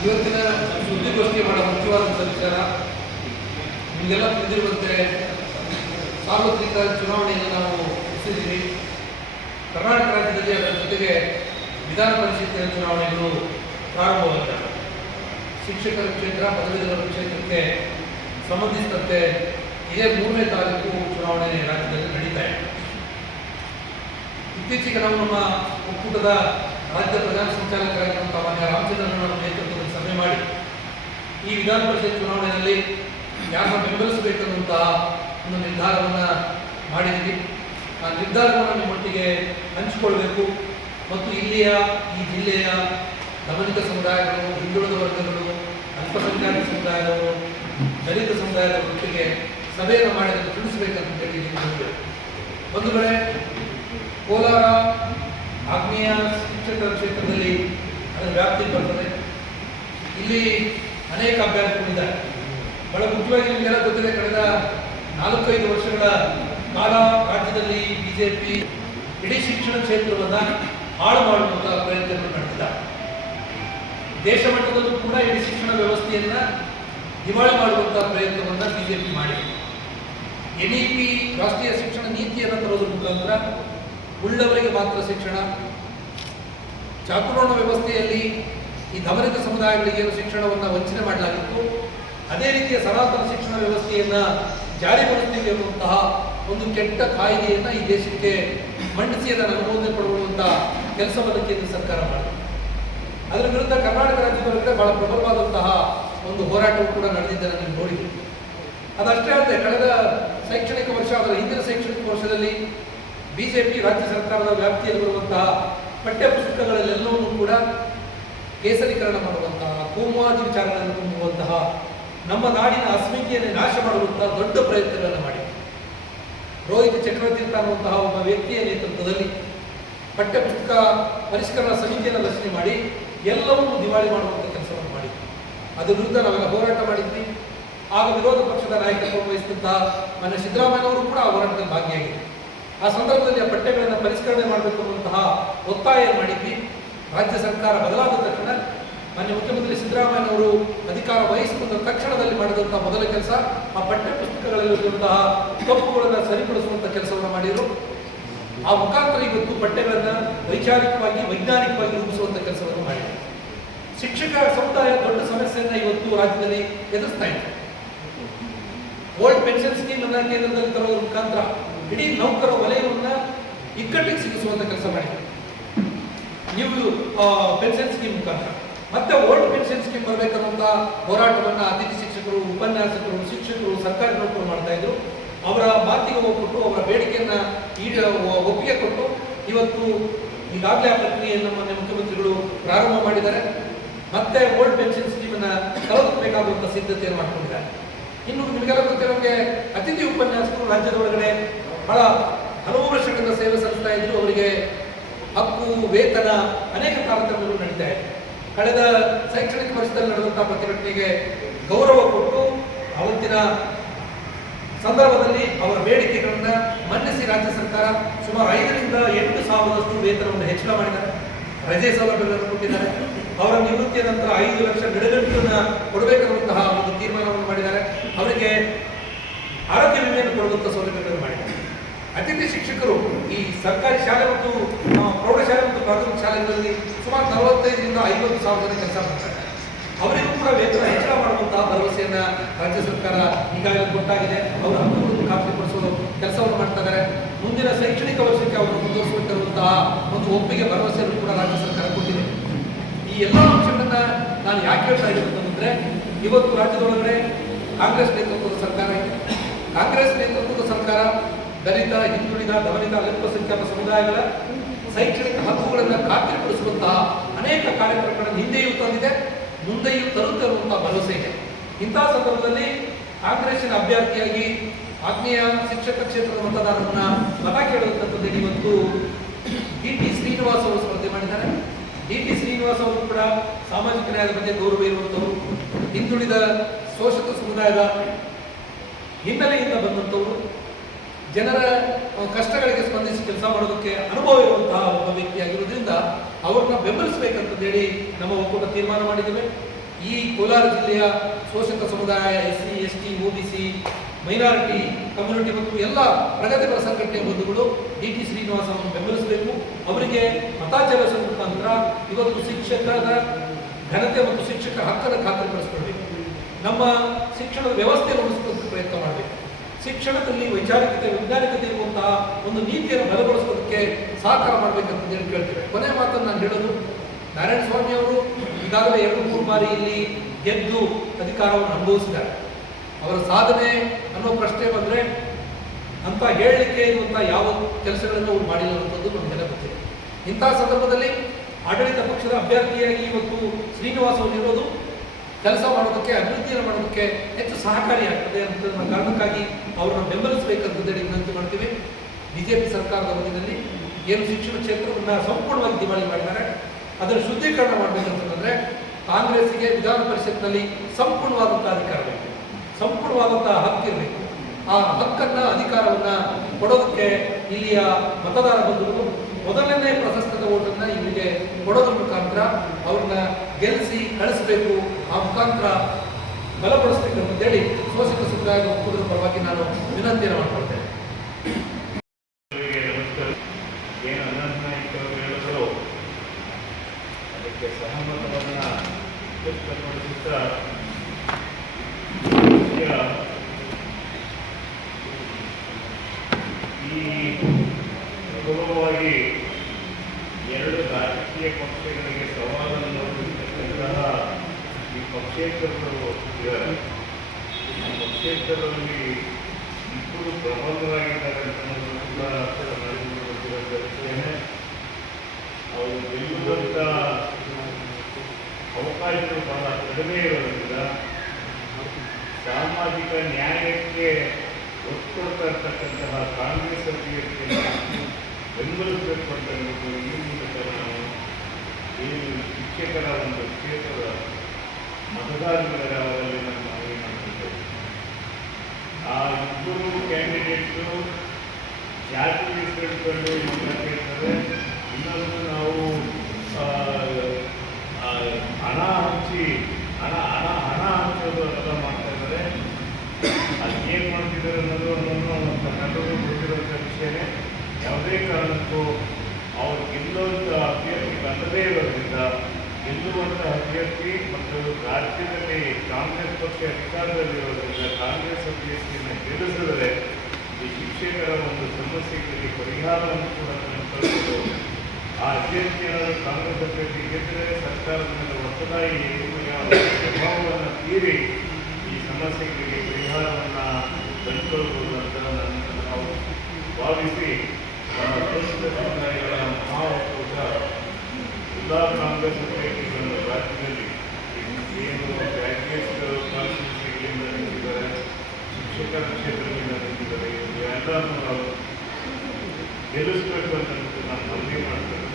ಇವತ್ತಿನ ಸುದ್ದಿಗೋಷ್ಠಿ ಬಹಳ ಮುಖ್ಯವಾದಂಥ ವಿಚಾರ ನಿಮಗೆಲ್ಲ ತಿಳಿದಿರುವಂತೆ ಸಾರ್ವತ್ರಿಕ ಚುನಾವಣೆಯನ್ನು ನಾವು ನಡೆಸಿದ್ದೀವಿ ಕರ್ನಾಟಕ ರಾಜ್ಯದಲ್ಲಿ ಅದರ ಜೊತೆಗೆ ವಿಧಾನ ಪರಿಷತ್ತಿನ ಚುನಾವಣೆಗಳು ಪ್ರಾರಂಭವಾಗಿದೆ ಶಿಕ್ಷಕರ ಕ್ಷೇತ್ರ ಪದವೀಧರ ಕ್ಷೇತ್ರಕ್ಕೆ ಸಂಬಂಧಿಸಿದಂತೆ ಇದೇ ಮೂರನೇ ತಾರೀಕು ಚುನಾವಣೆ ರಾಜ್ಯದಲ್ಲಿ ನಡೀತಾ ಇದೆ ಇತ್ತೀಚೆಗೆ ನಾವು ನಮ್ಮ ಒಕ್ಕೂಟದ ರಾಜ್ಯ ಪ್ರಧಾನ ಸಂಚಾಲಕರಾಗಿರುವಂತಹ ಮಾನ್ಯ ರಾಮಚಂದ್ರನ ನೇತೃತ್ವದಲ್ಲಿ ಸಭೆ ಮಾಡಿ ಈ ವಿಧಾನ ಪರಿಷತ್ ಚುನಾವಣೆಯಲ್ಲಿ ಯಾರನ್ನು ಬೆಂಬಲಿಸಬೇಕನ್ನುವಂತಹ ಒಂದು ನಿರ್ಧಾರವನ್ನು ಮಾಡಿದ್ದೀವಿ. ಆ ನಿರ್ಧಾರವನ್ನು ನಿಮ್ಮೊಟ್ಟಿಗೆ ಹಂಚಿಕೊಳ್ಬೇಕು. ಮತ್ತು ಇಲ್ಲಿಯ ಈ ಜಿಲ್ಲೆಯ ದಮನಿತ ಸಮುದಾಯಗಳು, ಹಿಂದುಳಿದ ವರ್ಗಗಳು, ಅಲ್ಪಸಂಖ್ಯಾತ ಸಮುದಾಯಗಳು, ದಲಿತ ಸಮುದಾಯದ ಒಟ್ಟಿಗೆ ಸಭೆಯನ್ನು ಮಾಡಿ ತಿಳಿಸಬೇಕಂತ ಹೇಳಿ ಒಂದು ಕಡೆ ಕೋಲಾರ ಆಗ್ನೇಯ ಶಿಕ್ಷಕರ ಕ್ಷೇತ್ರದಲ್ಲಿ ಅದರ ವ್ಯಾಪ್ತಿ ಬರ್ತದೆ. ಇಲ್ಲಿ ಅನೇಕ ಅಭ್ಯರ್ಥಿಗಳಿದ್ದಾರೆ. ಬಹಳ ಮುಖ್ಯವಾಗಿ ನಿಮಗೆಲ್ಲ ಗೊತ್ತಿದೆ, ಕಳೆದ ನಾಲ್ಕೈದು ವರ್ಷಗಳ ಕಾಲ ರಾಜ್ಯದಲ್ಲಿ ಬಿಜೆಪಿ ಇಡೀ ಶಿಕ್ಷಣ ಕ್ಷೇತ್ರವನ್ನು ಹಾಳು ಮಾಡುವಂತಹ ಪ್ರಯತ್ನಗಳು ನಡೆದಿದ್ದಾರೆ ದೇಶ ಮಟ್ಟದಲ್ಲೂ ಕೂಡ ಇಡೀ ಶಿಕ್ಷಣ ವ್ಯವಸ್ಥೆಯನ್ನ ದಿವಾಳಿ ಮಾಡುವಂತಹ ಪ್ರಯತ್ನವನ್ನ ಬಿಜೆಪಿ ಮಾಡಿದೆ. ಎನ್ ಇ ಪಿ ರಾಷ್ಟ್ರೀಯ ಶಿಕ್ಷಣ ನೀತಿಯನ್ನು ತರೋದ್ರ ಮುಖಾಂತರ ಉಳ್ಳವರಿಗೆ ಮಾತ್ರ ಶಿಕ್ಷಣ. ಚಾತುರ್ವರ್ಣ ವ್ಯವಸ್ಥೆಯಲ್ಲಿ ಈ ದಮನಿತ ಸಮುದಾಯಗಳಿಗೆ ಶಿಕ್ಷಣವನ್ನು ವಂಚನೆ ಮಾಡಲಾಗಿತ್ತು. ಅದೇ ರೀತಿಯ ಸನಾತನ ಶಿಕ್ಷಣ ವ್ಯವಸ್ಥೆಯನ್ನ ಜಾರಿಗೊಳಿಸುತ್ತೇವೆ ಎನ್ನುವಂತಹ ಒಂದು ಕೆಟ್ಟ ಕಾಯ್ದೆಯನ್ನು ಈ ದೇಶಕ್ಕೆ ಮಂಡಿಸಿ ಅದನ್ನು ಅನುಮೋದನೆ ಪಡೆಯುವಂತಹ ಕೆಲಸವನ್ನು ಕೇಂದ್ರ ಸರ್ಕಾರ ಮಾಡಿದೆ. ಅದರ ವಿರುದ್ಧ ಕರ್ನಾಟಕ ರಾಜ್ಯದೊಳಗಡೆ ಬಹಳ ಪ್ರಬಲವಾದಂತಹ ಒಂದು ಹೋರಾಟವು ಕೂಡ ನಡೆದಿದ್ದನ್ನು ನೀವು ನೋಡಿದ್ದೀವಿ ಅದಷ್ಟೇ ಅಲ್ಲದೆ, ಕಳೆದ ಶೈಕ್ಷಣಿಕ ವರ್ಷ ಅದರ ಹಿಂದಿನ ಶೈಕ್ಷಣಿಕ ವರ್ಷದಲ್ಲಿ ಬಿಜೆಪಿ ರಾಜ್ಯ ಸರ್ಕಾರದ ವ್ಯಾಪ್ತಿಯಲ್ಲಿ ಬರುವಂತಹ ಪಠ್ಯಪುಸ್ತಕಗಳಲ್ಲೆಲ್ಲವನ್ನೂ ಕೂಡ ಕೇಸರೀಕರಣ ಮಾಡುವಂತಹ, ಕೋಮುವಾದಿ ವಿಚಾರಗಳನ್ನು ತುಂಬುವಂತಹ ನಮ್ಮ ನಾಡಿನ ಅಸ್ಮಿತೆಯನ್ನು ನಾಶ ಮಾಡುವಂತಹ ದೊಡ್ಡ ಪ್ರಯತ್ನಗಳನ್ನು ಮಾಡಿದೆ ರೋಹಿತ್ ಚಕ್ರವರ್ತಿ ಅನ್ನುವಂತಹ ಒಬ್ಬ ವ್ಯಕ್ತಿಯ ನೇತೃತ್ವದಲ್ಲಿ ಪಠ್ಯಪುಸ್ತಕ ಪರಿಷ್ಕರಣಾ ಸಮಿತಿಯನ್ನು ರಚನೆ ಮಾಡಿ ಎಲ್ಲವನ್ನೂ ದಿವಾಳಿ ಮಾಡುವಂಥ ಕೆಲಸವನ್ನು ಮಾಡಿದ್ವಿ. ಅದ್ರ ವಿರುದ್ಧ ನಾವೆಲ್ಲ ಹೋರಾಟ ಮಾಡಿದ್ವಿ. ಆಗ ವಿರೋಧ ಪಕ್ಷದ ನಾಯಕತ್ವ ವಹಿಸಿದಂತಹ ಮನೆ ಸಿದ್ದರಾಮಯ್ಯನವರು ಕೂಡ ಆ ಹೋರಾಟದಲ್ಲಿ ಭಾಗಿಯಾಗಿದ್ದರು. ಆ ಸಂದರ್ಭದಲ್ಲಿ ಆ ಪಠ್ಯಗಳನ್ನು ಪರಿಷ್ಕರಣೆ ಮಾಡಬೇಕು ಅನ್ನುವಂತಹ ಒತ್ತಾಯ ಮಾಡಿದ್ವಿ. ರಾಜ್ಯ ಸರ್ಕಾರ ಬದಲಾದ ತಕ್ಷಣ ಮಾನ್ಯ ಮುಖ್ಯಮಂತ್ರಿ ಸಿದ್ದರಾಮಯ್ಯನವರು ಅಧಿಕಾರ ವಹಿಸಿಕೊಂಡ ತಕ್ಷಣದಲ್ಲಿ ಮಾಡಿದಂತಹ ಮೊದಲ ಕೆಲಸ, ಆ ಪಠ್ಯ ಪುಸ್ತಕಗಳಲ್ಲಿರುವಂತಹ ತಪ್ಪುಗಳನ್ನು ಸರಿಪಡಿಸುವಂತಹ ಕೆಲಸವನ್ನು ಮಾಡಿದರು. ಆ ಮುಖಾಂತರ ಇವತ್ತು ಪಠ್ಯಗಳನ್ನು ವೈಚಾರಿಕವಾಗಿ, ವೈಜ್ಞಾನಿಕವಾಗಿ ರೂಪಿಸುವಂತಹ ಕೆಲಸವನ್ನು ಮಾಡಿದರು. ಶಿಕ್ಷಕ ಸಮುದಾಯ ದೊಡ್ಡ ಸಮಸ್ಯೆಯನ್ನು ಇವತ್ತು ರಾಜ್ಯದಲ್ಲಿ ಎದುರಿಸ್ತಾ ಇದೆ ಓಲ್ಡ್ ಪೆನ್ಷನ್ ಸ್ಕೀಮ್ ಅನ್ನ ಕೇಂದ್ರದಲ್ಲಿ ತರೋದ್ರ ಮುಖಾಂತರ ಇಡೀ ನೌಕರ ವಲಯವನ್ನ ಇಕ್ಕಟ್ಟಿಗೆ ಸಿಗಿಸುವಂತ ಕೆಲಸ ಮಾಡಿದೆ ನೀವು ಪೆನ್ಷನ್ ಸ್ಕೀಮ್ ಮುಖಾಂತರ. ಮತ್ತೆ ಓಲ್ಡ್ ಪೆನ್ಷನ್ ಸ್ಕೀಮ್ ಬರಬೇಕನ್ನುವಂತ ಹೋರಾಟವನ್ನ ಅತಿಥಿ ಶಿಕ್ಷಕರು, ಉಪನ್ಯಾಸಕರು, ಶಿಕ್ಷಕರು ಸರ್ಕಾರಿ ನೌಕರು ಮಾಡ್ತಾ ಇದ್ರು. ಅವರ ಮಾತಿಗೆ ಹೋಗ್ಬಿಟ್ಟು ಅವರ ಬೇಡಿಕೆಯನ್ನ ಈಡ, ಒಪ್ಪಿಗೆ ಕೊಟ್ಟು ಇವತ್ತು ಈಗಾಗಲೇ ಆ ಪ್ರಕ್ರಿಯೆಯನ್ನು ಮಾನ್ಯ ಮುಖ್ಯಮಂತ್ರಿಗಳು ಪ್ರಾರಂಭ ಮಾಡಿದ್ದಾರೆ. ಮತ್ತೆ ಓಲ್ಡ್ ಪೆನ್ಷನ್ ಸ್ಕೀಮ್ ಅನ್ನ ತಲುಪಬೇಕಾಗುವಂತ ಸಿದ್ಧತೆಯನ್ನು ಮಾಡ್ಕೊಂಡಿದ್ದಾರೆ. ಇನ್ನು ನಿಮಗೆಲ್ಲ ಗೊತ್ತಿರೋಂಗೆ ಅತಿಥಿ ಉಪನ್ಯಾಸಕರು ರಾಜ್ಯದ ಒಳಗಡೆ ಬಹಳ ಹಲವು ವರ್ಷಗಳಿಂದ ಸೇವೆ ಸಲ್ಲಿಸ್ತಾ ಇದ್ರು. ಅವರಿಗೆ ಹಕ್ಕು, ವೇತನ ಅನೇಕ ಕಾರ್ಯಕ್ರಮಗಳು ನಡೀತಾ ಇದೆ ಕಳೆದ ಶೈಕ್ಷಣಿಕ ವರ್ಷದಲ್ಲಿ ನಡೆದಂತಹ ಪ್ರತಿಭಟನೆಗೆ ಗೌರವ ಕೊಟ್ಟು ಅವತ್ತಿನ ಸಂದರ್ಭದಲ್ಲಿ ಅವರ ಬೇಡಿಕೆಗಳನ್ನ ಮನ್ನಿಸಿ ರಾಜ್ಯ ಸರ್ಕಾರ ಸುಮಾರು ಐದರಿಂದ ಎಂಟು ಸಾವಿರದಷ್ಟು ವೇತನವನ್ನು ಹೆಚ್ಚಳ ಮಾಡಿದ್ದಾರೆ. ರಜೆ ಸೌಲಭ್ಯಗಳನ್ನು ಕೊಟ್ಟಿದ್ದಾರೆ. ಅವರ ನಿವೃತ್ತಿಯ ನಂತರ ಐದು ಲಕ್ಷ ಗಡಗಟ್ಟನ್ನು ಕೊಡಬೇಕನ್ನುವಂತಹ ಒಂದು ತೀರ್ಮಾನವನ್ನು ಮಾಡಿದ್ದಾರೆ ಅವರಿಗೆ ಆರೋಗ್ಯ ವಿಮೆಯನ್ನು ಕೊಡುವಂತಹ ಸೌಲಭ್ಯಗಳನ್ನು ಮಾಡಿದ್ದಾರೆ ಅತಿಥಿ ಶಿಕ್ಷಕರು ಈ ಸರ್ಕಾರಿ ಶಾಲೆ ಮತ್ತು ಪ್ರೌಢಶಾಲೆ ಮತ್ತು ಪ್ರಾಥಮಿಕ ಶಾಲೆಗಳಲ್ಲಿ ಸುಮಾರು ನಲವತ್ತೈದರಿಂದ ಐವತ್ತು ಸಾವಿರ ಜನ ಕೆಲಸ ಮಾಡ್ತಾರೆ. ಅವರಿಗೂ ಕೂಡ ವೇತನ ಹೆಚ್ಚಳ ಮಾಡುವಂತಹ ಭರವಸೆಯನ್ನ ರಾಜ್ಯ ಸರ್ಕಾರ ಈಗಾಗಲೇ ಕೊಟ್ಟಾಗಿದೆ. ಅವರ ಹಕ್ಕುಗಳನ್ನು ಖಾತ್ರಿಪಡಿಸುವ ಕೆಲಸವನ್ನು ಮಾಡ್ತಾ ಇದ್ದಾರೆ. ಮುಂದಿನ ಶೈಕ್ಷಣಿಕ ವರ್ಷಕ್ಕೆ ಅವರು ಮುಂದುವರಿಸಿಕೊಂಡಿರುವಂತಹ ಒಂದು ಒಪ್ಪಿಗೆ ಭರವಸೆಯನ್ನು ಕೂಡ ರಾಜ್ಯ ಸರ್ಕಾರ ಕೊಟ್ಟಿದೆ. ಈ ಎಲ್ಲ ಅಂಶಗಳನ್ನ ನಾನು ಯಾಕೆ ಹೇಳ್ತಾ ಅಂತಂದ್ರೆ ಇವತ್ತು ರಾಜ್ಯದೊಳಗಡೆ ಕಾಂಗ್ರೆಸ್ ನೇತೃತ್ವದ ಸರ್ಕಾರ ಇದೆ. ಕಾಂಗ್ರೆಸ್ ನೇತೃತ್ವದ ಸರ್ಕಾರ ದಲಿತ, ಹಿಂದುಳಿದ ದಲಿತ ಅಲ್ಪಸಂಖ್ಯಾತ ಸಮುದಾಯಗಳ ಶೈಕ್ಷಣಿಕ ಹಕ್ಕುಗಳನ್ನು ಖಾತ್ರಿಪಡಿಸುವಂತಹ ಅನೇಕ ಕಾರ್ಯಕ್ರಮಗಳನ್ನು ಹಿಂದೆಯೂ ತಂದಿದೆ, ಮುಂದೆಯೂ ತರುತ್ತಿರುವಂತಹ ಭರವಸೆ ಇದೆ. ಇಂತಹ ಸಂದರ್ಭದಲ್ಲಿ ಕಾಂಗ್ರೆಸ್ನ ಅಭ್ಯರ್ಥಿಯಾಗಿ ಆಗ್ನೇಯ ಶಿಕ್ಷಕ ಕ್ಷೇತ್ರದ ಮತದಾರರನ್ನ ಮತ ಕೇಳುವಂಥದ್ದು ಇವತ್ತು ಡಿ ಟಿ ಶ್ರೀನಿವಾಸ್ ಅವರು ಸ್ಪರ್ಧೆ ಮಾಡಿದ್ದಾರೆ. ಡಿ ಟಿ ಶ್ರೀನಿವಾಸ್ ಅವರು ಕೂಡ ಸಾಮಾಜಿಕ ನ್ಯಾಯದ ಬಗ್ಗೆ ಗೌರವ ಇರುವಂಥವರು ಹಿಂದುಳಿದ ಶೋಷಕ ಸಮುದಾಯದ ಹಿನ್ನೆಲೆಯಿಂದ ಬಂದಂಥವರು ಜನರ ಕಷ್ಟಗಳಿಗೆ ಸ್ಪಂದಿಸಿ ಕೆಲಸ ಮಾಡೋದಕ್ಕೆ ಅನುಭವ ಇರುವಂತಹ ಒಬ್ಬ ವ್ಯಕ್ತಿಯಾಗಿರೋದ್ರಿಂದ ಅವ್ರನ್ನ ಬೆಂಬಲಿಸಬೇಕಂತೇಳಿ ನಮ್ಮ ಒಕ್ಕೂಟ ತೀರ್ಮಾನ ಮಾಡಿದ್ದೇವೆ. ಈ ಕೋಲಾರ ಜಿಲ್ಲೆಯ ಶೋಷಕ ಸಮುದಾಯ, S C, S T O B C, minority, community ಮತ್ತು ಎಲ್ಲ ಪ್ರಗತಿಪರ ಸಂಘಟನೆ ಬಂಧುಗಳು ಡಿ ಟಿ ಶ್ರೀನಿವಾಸ್ ಅವರನ್ನು ಬೆಂಬಲಿಸಬೇಕು. ಅವರಿಗೆ ಮತಾಚಾರ ಮುಖಾಂತರ ಇವತ್ತು ಶಿಕ್ಷಕರ ಘನತೆ ಮತ್ತು ಶಿಕ್ಷಕರ ಹಕ್ಕನ್ನು ಖಾತರಿಪಡಿಸಿಕೊಳ್ಬೇಕು. ನಮ್ಮ ಶಿಕ್ಷಣದ ವ್ಯವಸ್ಥೆ ಉಳಿಸ್ಕೊಳ್ಳೋದಕ್ಕೆ ಪ್ರಯತ್ನ ಮಾಡಬೇಕು. ಶಿಕ್ಷಣದಲ್ಲಿ ವೈಚಾರಿಕತೆ, ವೈಜ್ಞಾನಿಕತೆ ಇರುವಂತಹ ಒಂದು ನೀತಿಯನ್ನು ಬಲಗೊಳಿಸೋದಕ್ಕೆ ಸಹಕಾರ ಮಾಡಬೇಕಂತ ಹೇಳಿ ಕೇಳ್ತೇವೆ. ಕೊನೆ ಮಾತನ್ನು ನಾನು ಹೇಳೋದು, ನಾರಾಯಣ ಸ್ವಾಮಿ ಅವರು ಈಗಾಗಲೇ ಎರಡು, ಮೂರು ಬಾರಿ ಇಲ್ಲಿ ಗೆದ್ದು ಅಧಿಕಾರವನ್ನು ಅನುಭವಿಸಿದ್ದಾರೆ. ಅವರ ಸಾಧನೆ ಅನ್ನೋ ಪ್ರಶ್ನೆ ಬಂದರೆ ಅಂತ ಹೇಳಲಿಕ್ಕೆ ಇರುವಂಥ ಯಾವ ಕೆಲಸಗಳನ್ನು ಅವರು ಮಾಡಿಲ್ಲ ಅನ್ನೋದು ನಮಗೆಲ್ಲ ಗೊತ್ತಿದೆ. ಇಂತಹ ಸಂದರ್ಭದಲ್ಲಿ ಆಡಳಿತ ಪಕ್ಷದ ಅಭ್ಯರ್ಥಿಯಾಗಿ ಇವತ್ತು ಶ್ರೀನಿವಾಸ ಅವರು ಇರೋದು ಕೆಲಸ ಮಾಡೋದಕ್ಕೆ, ಅಭಿವೃದ್ಧಿಯನ್ನು ಮಾಡೋದಕ್ಕೆ ಹೆಚ್ಚು ಸಹಕಾರಿಯಾಗ್ತದೆ ಅಂತ ಕಾರಣಕ್ಕಾಗಿ ಅವರನ್ನು ಬೆಂಬಲಿಸಬೇಕಂತೇಳಿ ವಿನಂತಿ ಮಾಡ್ತೀವಿ. ಬಿಜೆಪಿ ಸರ್ಕಾರದ ಅವಧಿಯಲ್ಲಿ ಏನು ಶಿಕ್ಷಣ ಕ್ಷೇತ್ರವನ್ನು ಸಂಪೂರ್ಣವಾಗಿ ದಿವಾಳಿ ಮಾಡಿದ್ದಾರೆ. ಅದನ್ನು ಶುದ್ಧೀಕರಣ ಮಾಡಬೇಕಂತಂದ್ರೆ ಕಾಂಗ್ರೆಸ್ಸಿಗೆ ವಿಧಾನ ಪರಿಷತ್ನಲ್ಲಿ ಸಂಪೂರ್ಣವಾದಂಥ ಅಧಿಕಾರ ಬೇಕು. ಸಂಪೂರ್ಣವಾದಂತಹ ಹಕ್ಕಿರಬೇಕು ಆ ಹಕ್ಕನ್ನ, ಅಧಿಕಾರವನ್ನ ಕೊಡೋದಕ್ಕೆ ಇಲ್ಲಿಯ ಮತದಾರ ಬಂಧುಗಳು ಮೊದಲನೇ ಪ್ರಶಸ್ತದ ಓಟನ್ನ ಇವರಿಗೆ ಕೊಡೋದ್ರ ಮುಖಾಂತರ ಅವ್ರನ್ನ ಗೆಲ್ಲಿಸಿ ಕಳಿಸ್ಬೇಕು, ಆ ಮುಖಾಂತರ ಅಂತ ಅಂತೇಳಿ ಶೋಷಿತ ಸಮುದಾಯದ ಒಕ್ಕೂಟದ ಪರವಾಗಿ ನಾನು ವಿನಂತಿಯನ್ನು ಮಾಡ್ಕೊಳ್ತೇನೆ. ಆ ಪಕ್ಷೇತರರಲ್ಲಿ ಇಬ್ಬರು ಪ್ರಬಲರಾಗಿದ್ದಾರೆ ಅವರು ಅವಕಾಶಗಳು ಬಹಳ ಕಡಿಮೆ ಇರೋದ್ರಿಂದ ಸಾಮಾಜಿಕ ನ್ಯಾಯಕ್ಕೆ ಒತ್ತು ಇರ್ತಕ್ಕಂತಹ ಕಾಂಗ್ರೆಸ್ ಅಭ್ಯರ್ಥಿಯನ್ನು ಬೆಂಬಲಿಸಬೇಕು ಈ ಮೂಲಕ ನಾನು ಈ ಶಿಕ್ಷಕರ ಒಂದು ಕ್ಷೇತ್ರದ ಮತದಾರರ ಅವರಲ್ಲಿ ನಾನು ಆ ಇಬ್ಬರು ಕ್ಯಾಂಡಿಡೇಟ್ಸು ಜಾತಿ ಮೀಸಲಿಟ್ಕೊಂಡು ಮಾತಾಡ್ತಿರ್ತಾರೆ ಇನ್ನೊಂದು ನಾವು ಹಣ ಹಂಚಿ, ಹಣ ಹಣ ಹಣ ಹಂಚೋದು ಅಂತ ಮಾಡ್ತಾ ಇದ್ದಾರೆ. ಏನು ಮಾಡ್ತಿದ್ದಾರೆ ಅನ್ನೋದು ಅನ್ನೋದು ನಮ್ಮೆಲ್ಲರಿಗೂ ಗೊತ್ತಿರುವಂಥ ವಿಷಯನೇ. ಯಾವುದೇ ಕಾರಣಕ್ಕೂ ಅವ್ರು ಗೆಲ್ಲುವಂಥ ಅಭ್ಯರ್ಥಿ ಬಂದದೇ ಇರೋದ್ರಿಂದ ಗೆಲ್ಲುವಂಥ ಅಭ್ಯರ್ಥಿ ಮತ್ತು ರಾಜ್ಯದಲ್ಲಿ ಕಾಂಗ್ರೆಸ್ ಪಕ್ಷ ಅಧಿಕಾರದಲ್ಲಿರೋದ್ರಿಂದ ಕಾಂಗ್ರೆಸ್ ಅಭ್ಯರ್ಥಿಯನ್ನು ಗೆಲ್ಲಿಸಿದರೆ ಈ ಶಿಕ್ಷಕರ ಒಂದು ಸಮಸ್ಯೆಗಳಿಗೆ ಪರಿಹಾರವನ್ನು ಕೂಡ ಕಂಡುಕೊಳ್ಳಬಹುದು ಆ ಅಭ್ಯರ್ಥಿಯಾದ ಕಾಂಗ್ರೆಸ್ ಅಭ್ಯರ್ಥಿ ಗೆದ್ದರೆ ಸರ್ಕಾರದ ಮೇಲೆ ಹೊಸದಾಗಿ ಪ್ರಭಾವವನ್ನು ತೀರಿ ಈ ಸಮಸ್ಯೆಗಳಿಗೆ ಪರಿಹಾರವನ್ನು ಕಂಡುಕೊಳ್ಳಬಹುದು ಅಂತ ನನ್ನ ನಾವು ಭಾವಿಸಿ ನಮ್ಮ ಸಮುದಾಯಗಳ ಮಹಾ ಒಕ್ಕೂಟ ಎಲ್ಲ ಕಾಂಗ್ರೆಸ್ ಶಿಕ್ಷಕರ ಕ್ಷೇತ್ರದಿಂದ ನಿಂತಿದ್ದಾರೆ ಎಲ್ಲರೂ ಗೆಲ್ಲಿಸಬೇಕು ಅಂತ ನಾನು ಮನವಿ ಮಾಡ್ತೇನೆ.